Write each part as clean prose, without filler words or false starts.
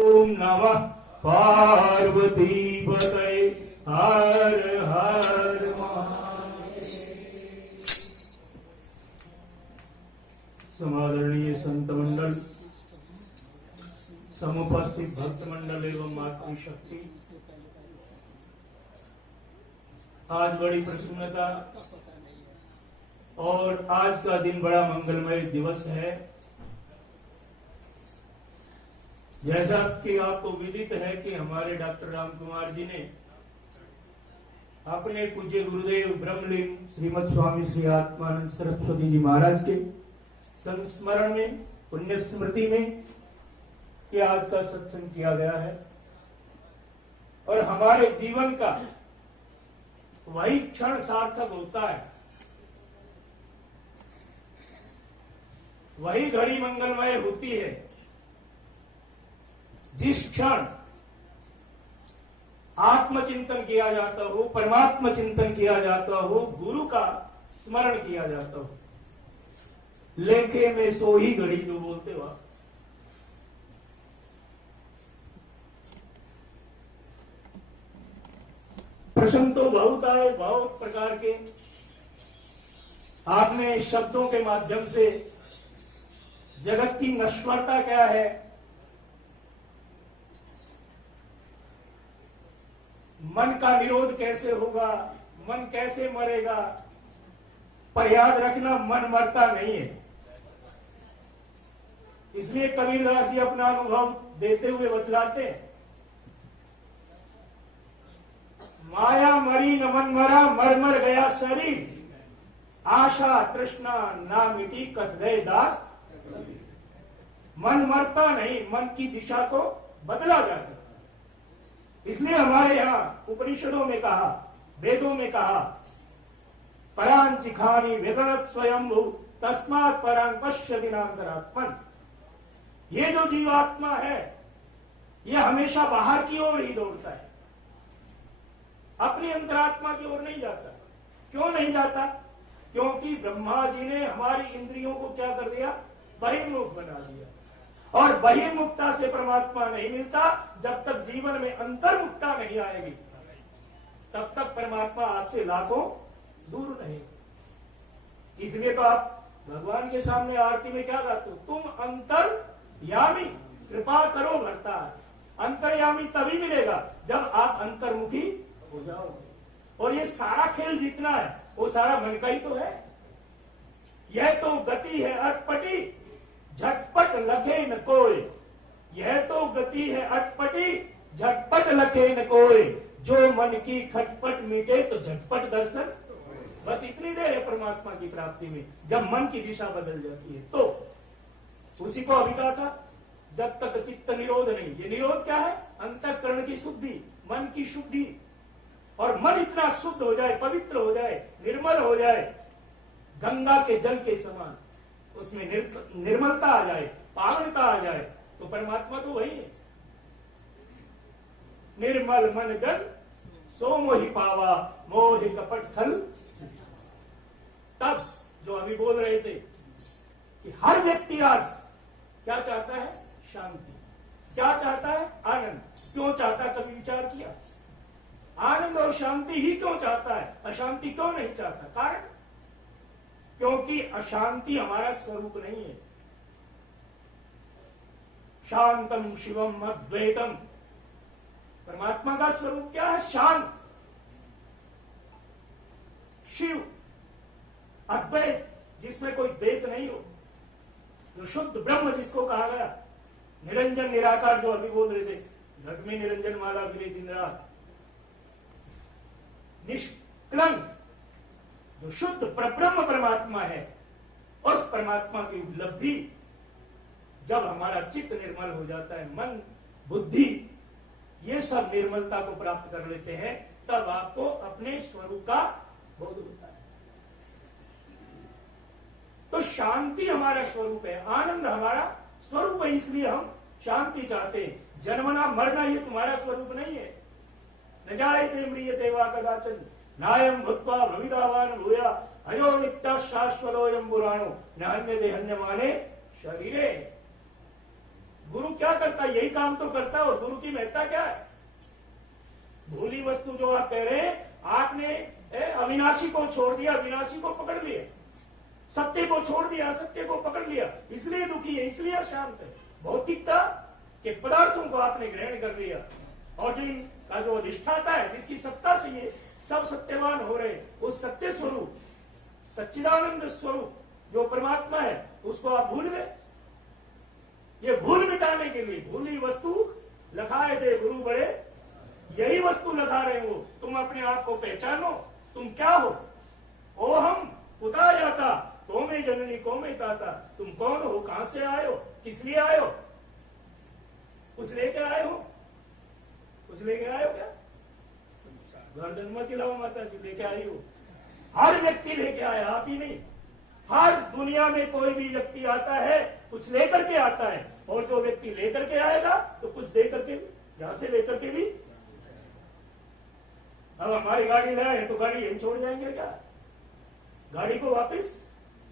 ओम नमः पार्वती पतये हर हर महादेव। समादरणीय संत मंडल, समुपस्थित भक्त मंडल एवं मातृशक्ति, आज बड़ी प्रसन्नता और आज का दिन बड़ा मंगलमय दिवस है। जैसा कि आपको विदित है कि हमारे डॉक्टर राम कुमार जी ने अपने पूज्य गुरुदेव ब्रह्मलीन श्रीमद स्वामी श्री आत्मानंद सरस्वती जी महाराज के संस्मरण में, पुण्य स्मृति में ये आज का सत्संग किया गया है। और हमारे जीवन का वही क्षण सार्थक होता है, वही घड़ी मंगलमय होती है जिस क्षण आत्मचिंतन किया जाता हो, परमात्मा चिंतन किया जाता हो, गुरु का स्मरण किया जाता हो। लेखे में सो ही घड़ी जो बोलते हो। प्रश्न तो बहुत आए, बहुत प्रकार के। आपने शब्दों के माध्यम से जगत की नश्वरता क्या है, मन का निरोध कैसे होगा, मन कैसे मरेगा, पर याद रखना मन मरता नहीं है। इसलिए कबीरदास जी अपना अनुभव देते हुए बतलाते हैं, माया मरी न मन मरा, मर मर गया शरीर, आशा तृष्णा ना मिटी कथ गए दास। मन मरता नहीं, मन की दिशा को बदला जा सकता। इसलिए हमारे यहाँ उपनिषदों में कहा, वेदों में कहा, परांचिखानी विगणत स्वयंभू तस्मात् परां पश्यति नान्तरात्मन। ये जो जीवात्मा है ये हमेशा बाहर की ओर ही दौड़ता है, अपनी अंतरात्मा की ओर नहीं जाता। क्यों नहीं जाता? क्योंकि ब्रह्मा जी ने हमारी इंद्रियों को क्या कर दिया? बहिर्मुख बना दिया। और बहिर्मुखता से परमात्मा नहीं मिलता। जब तक जीवन में अंतर्मुखता नहीं आएगी तब तक परमात्मा आपसे लाखों दूर नहीं। इसलिए तो आप भगवान के सामने आरती में क्या गाते हो? तुम अंतर्यामी कृपा करो भरता। अंतर्यामी तभी मिलेगा जब आप अंतर्मुखी हो जाओगे। और ये सारा खेल जितना है वो सारा मन का ही तो है। यह तो गति है अटपटी, झटपट लखे न कोई। यह तो गति है अटपटी, झटपट लखे न कोई। जो मन की खटपट मिटे तो झटपट दर्शन। बस इतनी देर है परमात्मा की प्राप्ति में, जब मन की दिशा बदल जाती है। तो उसी को अभी कहा था, जब तक चित्त निरोध नहीं। ये निरोध क्या है? अंतःकरण की शुद्धि, मन की शुद्धि। और मन इतना शुद्ध हो जाए, पवित्र हो जाए, निर्मल हो जाए, गंगा के जल के समान, उसमें निर्मलता आ जाए, पावनता आ जाए, तो परमात्मा तो वही है। निर्मल मन जन सो मोहि पावा, मोहि कपट छल। तब जो अभी बोल रहे थे कि हर व्यक्ति आज क्या चाहता है? शांति। क्या चाहता है? आनंद। क्यों चाहता है? कभी विचार किया? आनंद और शांति ही क्यों चाहता है? अशांति क्यों नहीं चाहता? कारण, क्योंकि अशांति हमारा स्वरूप नहीं है। शांतम शिवम अद्वैतम, परमात्मा का स्वरूप क्या है? शांत, शिव, अद्वैत, जिसमें कोई द्वैत नहीं हो, जो शुद्ध ब्रह्म जिसको कहा गया। निरंजन निराकार जो अभी बोल रहे थे, घट में निरंजन माला गिरे दिन रात। निष्कलंक जो शुद्ध परब्रह्म परमात्मा है, उस परमात्मा की उपलब्धि जब हमारा चित्त निर्मल हो जाता है, मन बुद्धि ये सब निर्मलता को प्राप्त कर लेते हैं, तब आपको अपने स्वरूप का बोध होता है। तो शांति हमारा स्वरूप है, आनंद हमारा स्वरूप है। इसलिए हम शांति चाहते हैं। जन्मना मरना ये तुम्हारा स्वरूप नहीं है। न जायते म्रियते वा कदाचन नायम भूत्वा भविदावान भूया अयो नित्य शाश्वतोयम पुराणो न हन्यते हन्यमाने शरीरे। गुरु क्या करता है? यही काम तो करता है। और गुरु की महत्ता क्या है? भूली वस्तु जो आप कह रहे हैं, आपने अविनाशी को छोड़ दिया, अविनाशी को पकड़ लिया, सत्य को छोड़ दिया, असत्य को पकड़ लिया, इसलिए दुखी है, इसलिए अशांत है। भौतिकता के पदार्थों को आपने ग्रहण कर लिया, और जो इनका जो अधिष्ठाता है, जिसकी सत्ता से ये सब सत्यवान हो रहे, उस सत्य स्वरूप, सच्चिदानंद स्वरूप जो परमात्मा है, उसको आप भूल गए। ये भूल मिटाने के लिए भूली वस्तु लखाए दे गुरु बड़े, यही वस्तु लगा रहे हो। तुम अपने आप को पहचानो, तुम क्या हो? ओ हम कुता जाता, कौमे जननी कौमे ताता। तुम कौन हो? कहां से आए हो? किस लिए आए हो? कुछ लेके आए हो? कुछ लेके आए हो क्या? गर्दन मत हिलाओ माता जी, लेके आई हो। हर व्यक्ति लेके आया, आप ही नहीं। हर दुनिया में कोई भी व्यक्ति आता है, कुछ लेकर के आता है, और जो व्यक्ति लेकर के आएगा तो कुछ दे करके भी, यहां से लेकर के भी। अब हमारी गाड़ी ले आए तो गाड़ी यहीं छोड़ जाएंगे क्या? गाड़ी को वापस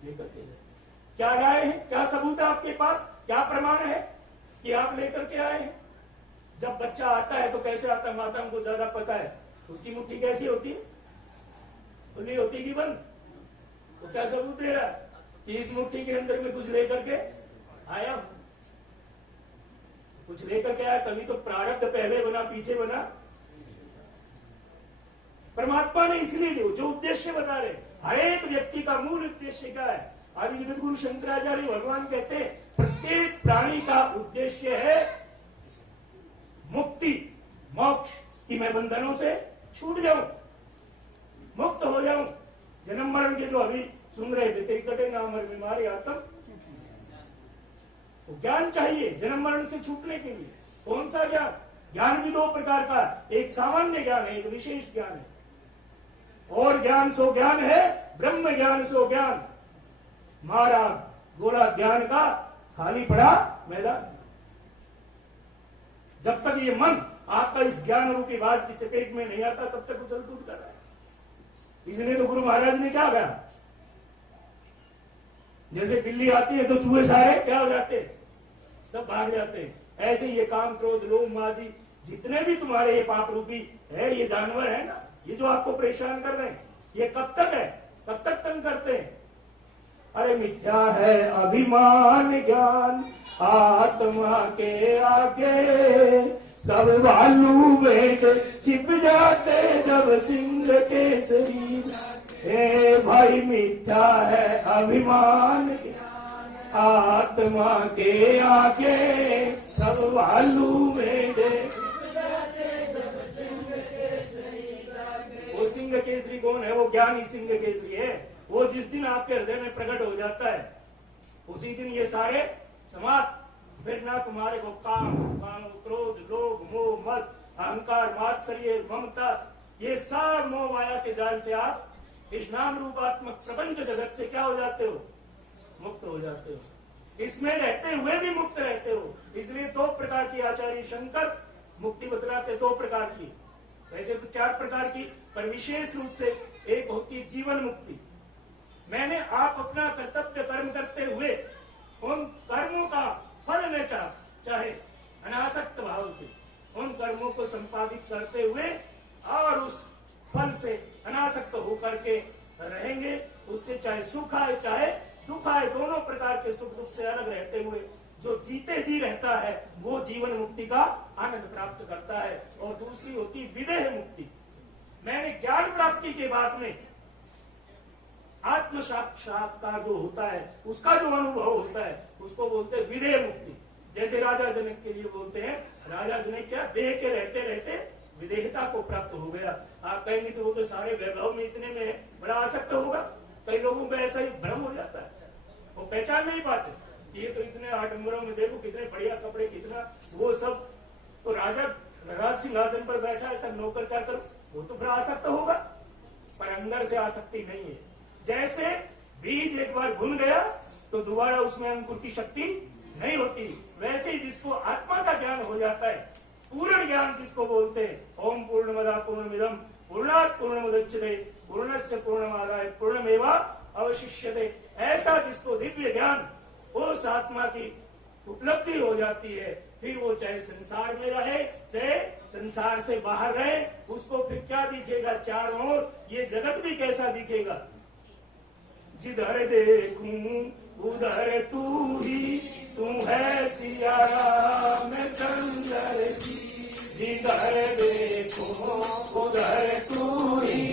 लेकर के जाए। क्या लाए हैं? क्या सबूत है आपके पास? क्या प्रमाण है कि आप लेकर के आए हैं? जब बच्चा आता है तो कैसे आता है, माताओं को ज्यादा पता है। उसकी मुट्ठी कैसी होती है? खुली होती कि बंद? तो क्या सबूत दे रहा है कि इस मुट्ठी के अंदर में कुछ लेकर के आया? कुछ लेकर के आया, तभी तो प्रारब्ध पहले बना पीछे बना। परमात्मा ने इसलिए जो उद्देश्य बता रहे, हर एक व्यक्ति का मूल उद्देश्य क्या है? आदि जगत गुरु शंकराचार्य भगवान कहते हैं, प्रत्येक प्राणी का उद्देश्य है मुक्ति, मोक्ष, कि मैं बंधनों से छूट जाऊं, मुक्त हो जाऊं। जन्म मरण के जो अभी सुन रहे थे, तेरी कटेगा अमर बीमारी आत्म, तो ज्ञान चाहिए जन्म मरण से छूटने के लिए। कौन सा ज्ञान? ज्ञान भी दो प्रकार का, एक सामान्य ज्ञान है, एक विशेष ज्ञान है। और ज्ञान सो ज्ञान है, ब्रह्म ज्ञान सो ज्ञान। महाराज गोला ज्ञान का खाली पड़ा मैदान। जब तक ये मन आपका इस ज्ञान रूपी बाज की चपेट में नहीं आता, तब तक उछल कूद कर रहा है। इसलिए तो गुरु महाराज ने क्या कहा, जैसे बिल्ली आती है तो चूहे सारे क्या हो जाते हैं? सब भाग जाते हैं। ऐसे ये काम क्रोध लोभ आदि जितने भी तुम्हारे ये पाप रूपी है, ये जानवर है ना, ये जो आपको परेशान कर रहे हैं, ये कब तक है? कब तक तंग करते हैं? अरे मिथ्या है अभिमान ज्ञान, आत्मा के आगे सब भालू बेट छिप जाते जब सिंह के शरीर। हे भाई मिथ्या है अभिमान, आत्मा के आगे सब भालू बेट। वो सिंह केसरी कौन है? वो ज्ञानी सिंह केसरी है। वो जिस दिन आपके हृदय में प्रकट हो जाता है, उसी दिन ये सारे समाप्त। फिर ना तुम्हारे को काम क्रोध लोभ मोह मद अहंकार मात्सर्य ममता, ये सब मोह माया के जाल से आप इस नाम रूपात्मक प्रपंच जगत से क्या हो जाते हो? मुक्त हो जाते हो। इसमें रहते हुए भी मुक्त रहते हो। इसलिए दो प्रकार की आचार्य शंकर मुक्ति बतलाते, दो प्रकार की। वैसे तो चार प्रकार की, पर विशेष रूप से एक होती जीवन मुक्ति। मैंने आप अपना कर्तव्य कर्म करते हुए उन कर्मों का फल न चाहे अनासक्त भाव से उन कर्मों को संपादित करते हुए और उस फल से अनासक्त होकर के रहेंगे। उससे चाहे सुख आए चाहे दुख आए, दोनों प्रकार के सुख दुख से अलग रहते हुए जो जीते जी रहता है, वो जीवन मुक्ति का आनंद प्राप्त करता है। और दूसरी होती विदेह मुक्ति। मैंने ज्ञान प्राप्ति के बाद में आत्म साक्षात्कार जो होता है, उसका जो अनुभव होता है, उसको बोलते हैं विदेह मुक्ति। जैसे राजा जनक के लिए बोलते हैं, राजा जनक क्या देह के रहते रहते विदेहता को प्राप्त हो गया। आप कहेंगे तो वो तो सारे वैभव में इतने में बड़ा आसक्त होगा। कई लोगों को ऐसा ही भ्रम हो जाता है, वो पहचान नहीं पाते। ये तो इतने आडंबरों में देखो कितने बढ़िया कपड़े, कितना वो सब। तो राजा राज सिंहासन पर बैठा है, सब नौकर चाकर, वो तो बड़ा आसक्त होगा, पर अंदर से आसक्ति नहीं है। जैसे बीज एक बार भून गया तो दोबारा उसमें अंकुर की शक्ति नहीं होती, वैसे ही जिसको आत्मा का ज्ञान हो जाता है, पूर्ण ज्ञान जिसको बोलते हैं, ओम पूर्णमदा पूर्णमिदं पूर्णात् पूर्णमुदच्यते पूर्णस्य पूर्णमादाय पूर्णमेवा अवशिष्यते, ऐसा जिसको दिव्य ज्ञान उस आत्मा की उपलब्धि हो जाती है, फिर वो चाहे संसार में रहे चाहे संसार से बाहर रहे, उसको फिर क्या दिखेगा चारों ओर, ये जगत भी कैसा दिखेगा। जिधर देखूं उधर तू ही, तू है सिया राम चंद्र जी। जिधर देखो उधर तू ही,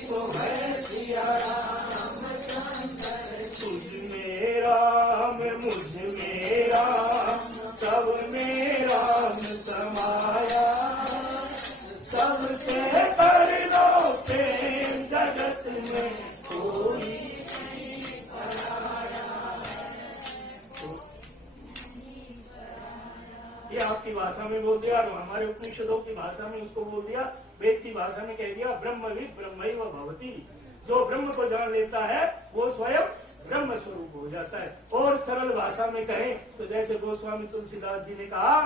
तू है सिया राम चंद्र। तुझ में राम मुझ में राम, सब में राम समाया। सबसे कर लो प्रेम जगत में कोई। ये आपकी भाषा में बोल दिया और हमारे उपनिषदों की भाषा में उसको बोल दिया, वेद की भाषा में कह दिया ब्रह्मविद ब्रह्मैव भवति। जो ब्रह्म को जान लेता है वो स्वयं ब्रह्म स्वरूप हो जाता है। और सरल भाषा में कहें तो जैसे गोस्वामी तुलसीदास जी ने कहा,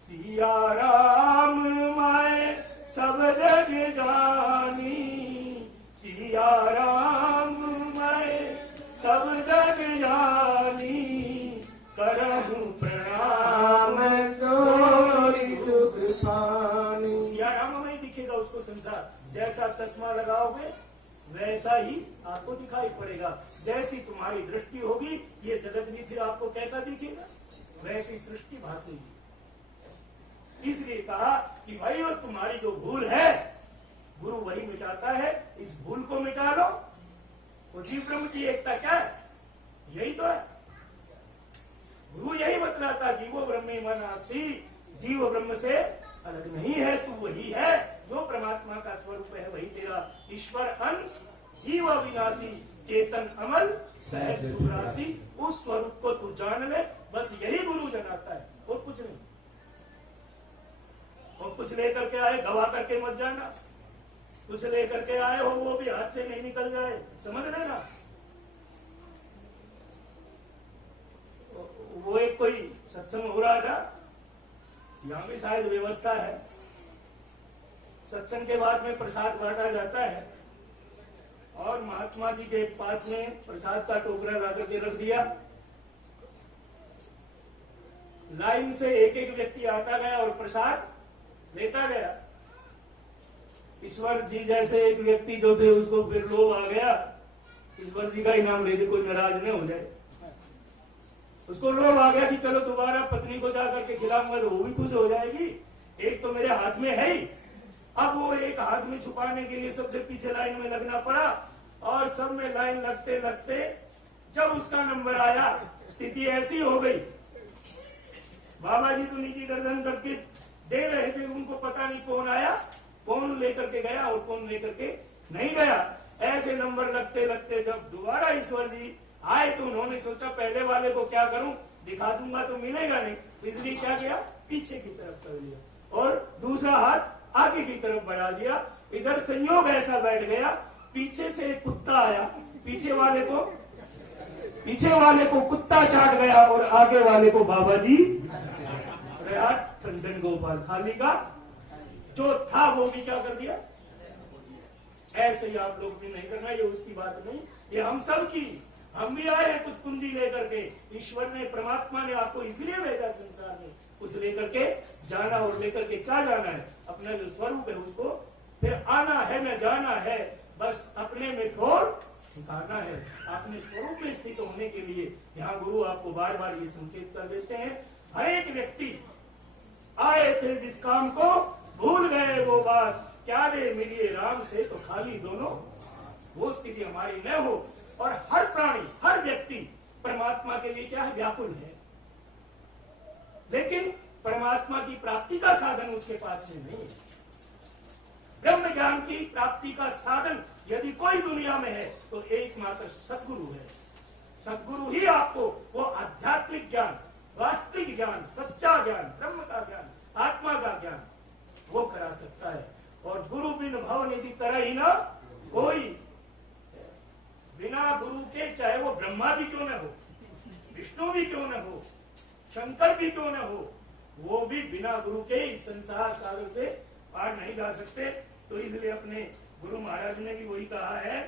सिया राम मैं सब जग जानी, सिया राम मैं सब जग जानी, करहूं प्रणाम तोरी दुख पानी। सिया राम में दिखेगा उसको संसार, जैसा चश्मा लगाओगे वैसा ही आपको दिखाई पड़ेगा। जैसी तुम्हारी दृष्टि होगी ये जगत भी फिर आपको कैसा दिखेगा, वैसी सृष्टि भासेगी। इसलिए कहा कि भाई और तुम्हारी जो भूल है गुरु वही मिटाता है, इस भूल को मिटा लो। वो जीव ब्रह्म की एकता क्या है, यही तो है। गुरु यही बतलाता, जीवो ब्रह्मे मन अस्ति, जीव ब्रह्म से अलग नहीं है, तू वही है जो परमात्मा का स्वरूप है, वही तेरा ईश्वर अंश, जीव अविनाशी, चेतन अमल, सहज सुरासी। उस स्वरूप को तू जान ले, बस यही गुरु जनाता है, और कुछ नहीं। और कुछ लेकर के आए गवा करके मत जाना, कुछ लेकर के आए हो वो भी हाथ से नहीं निकल जाए, समझ लेना। वो एक कोई सत्संग हो रहा था, यहाँ भी शायद व्यवस्था है, सत्संग के बाद में प्रसाद बांटा जाता है और महात्मा जी के पास में प्रसाद का टोकरा ला करके रख दिया। लाइन से एक एक व्यक्ति आता गया और प्रसाद लेता गया। ईश्वर जी जैसे एक व्यक्ति जो थे उसको फिर लोभ आ गया, ईश्वर जी का ही नाम लेते कोई नाराज न हो जाए। उसको लोभ आ गया कि चलो दोबारा पत्नी को जाकर के खिलाऊंगा तो वो भी खुश हो जाएगी, एक तो मेरे हाथ में है ही। अब वो एक हाथ में छुपाने के लिए सबसे पीछे लाइन में लगना पड़ा और सब में लाइन लगते लगते जब उसका नंबर आया स्थिति ऐसी हो गई, बाबा जी तो नीचे गर्दन करके दे रहे थे, उनको पता नहीं कौन आया, कौन लेकर के गया और कौन लेकर के नहीं गया। ऐसे नंबर लगते लगते जब दोबारा ईश्वर जी आए तो उन्होंने सोचा पहले वाले को क्या करूं, दिखा दूंगा तो मिलेगा नहीं, इसलिए क्या किया, पीछे की तरफ कर लिया और दूसरा हाथ आगे की तरफ बढ़ा दिया। इधर संयोग ऐसा बैठ गया, पीछे से एक कुत्ता आया, पीछे वाले को कुत्ता चाट गया और आगे वाले को बाबा जी ठंडन गोपाल खाली का जो था वो भी क्या कर दिया। ऐसे ही आप लोग भी नहीं करना, ये उसकी बात नहीं, ये हम सब की। हम भी आए हैं कुछ पूंजी लेकर के, ईश्वर ने परमात्मा ने आपको इसलिए भेजा संसार में, कुछ लेकर के जाना, और लेकर के क्या जाना है, अपना जो स्वरूप है उसको फिर आना है न जाना है, बस अपने में ठोर ठिकाना है। अपने स्वरूप में स्थित होने के लिए यहाँ गुरु आपको बार बार ये संकेत कर देते हैं। हर एक व्यक्ति आए थे जिस काम को भूल गए वो बात, क्या रे मिलिए राम से तो खाली दोनों, वो स्थिति हमारी न हो। और हर प्राणी हर व्यक्ति परमात्मा के लिए क्या है, व्याकुल है, लेकिन परमात्मा की प्राप्ति का साधन उसके पास में नहीं है। ब्रह्म ज्ञान की प्राप्ति का साधन यदि कोई दुनिया में है तो एकमात्र सद्गुरु है। सद्गुरु ही आपको वो आध्यात्मिक ज्ञान, वास्तविक ज्ञान, सच्चा ज्ञान, ब्रह्म का ज्ञान, आत्मा का ज्ञान वो करा सकता है। और गुरु बिन भव निधि तरह ही ना कोई, बिना गुरु के चाहे वो ब्रह्मा भी क्यों न हो, विष्णु भी क्यों न हो, शंकर भी क्यों न हो, वो भी बिना गुरु के इस संसार सागर से पार नहीं जा सकते। तो इसलिए अपने गुरु महाराज ने भी वही कहा है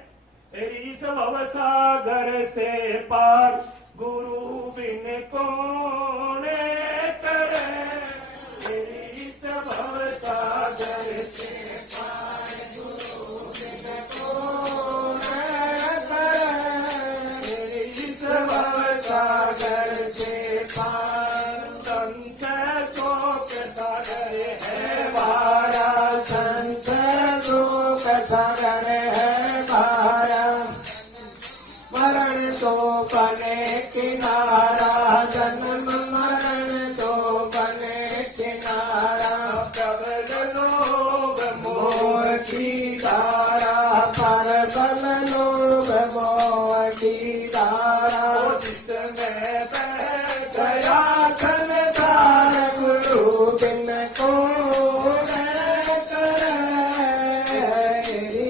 इस भवसागर से पार गुरु बिन कौन करे। इस भवसागर से पार गुरु बिन कौन करे। इस भवसागर से पार संत शोक सागर है भारा। संत शोक सागर है भारा। मरण तो बने किनारा। जन्म मरण तो बने किनारा। प्रबल लोभ मोह की धारा। प्रबल लोभ मोह की धारा। जिसमें बह गया संसार गुरु बिन कौन करे।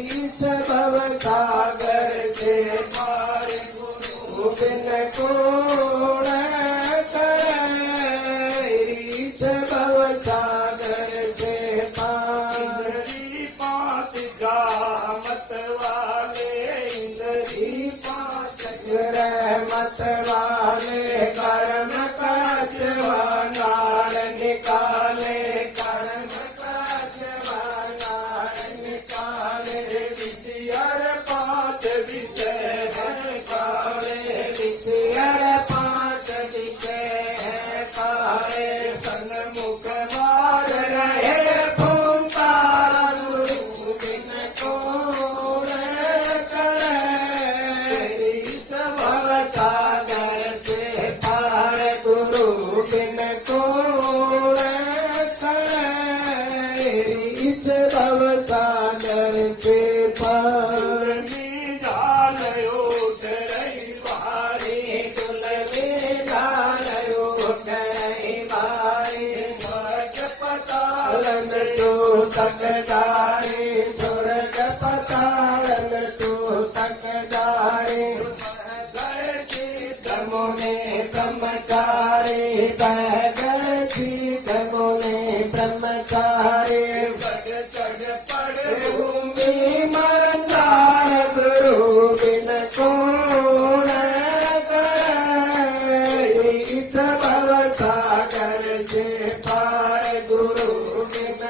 इस भवसागर से पार गुरु बिन कौन करे। इस भवसागर से पार। इंद्री पात जामत वाले। इंद्री पात रहमत वाले। कर्म काज वानाल निकाले। कर्म काज वानाल निकाले। विषयर पात विषय है काले। विषयर पात विषय है काले। सन्मुख मार रहे फूंकार गुरु बिन कौन करे। इस भवसागर से पार गुरु बिन कौन करे। इस भवसागर से पार। जाल उठ रही भारी। दुलमी जाल उठ रही भारी। स्वर्ग पतालन तो तकदारी। स्वर्ग पतालन तो तकदारी। मुने ब्रह्मचारी। बहगर जीत मुने ब्रह्मचारी। बग चढ़ पड़ भूमि मरदार गुरु बिन कौन करे। इस भवसागर से पार गुरु बिन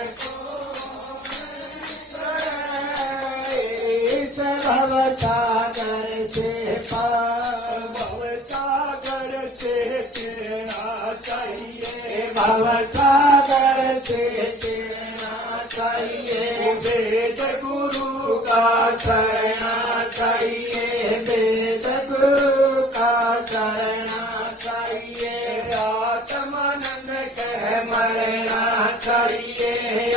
इस भवसागर से पार। भवसागर से तेरना चाहिए। भवसागर से तेरना चाहिए। वेद गुरु का करना चाहिए। वेद गुरु का करना चाहिए। आत्मानंद कह मरना चाहिए।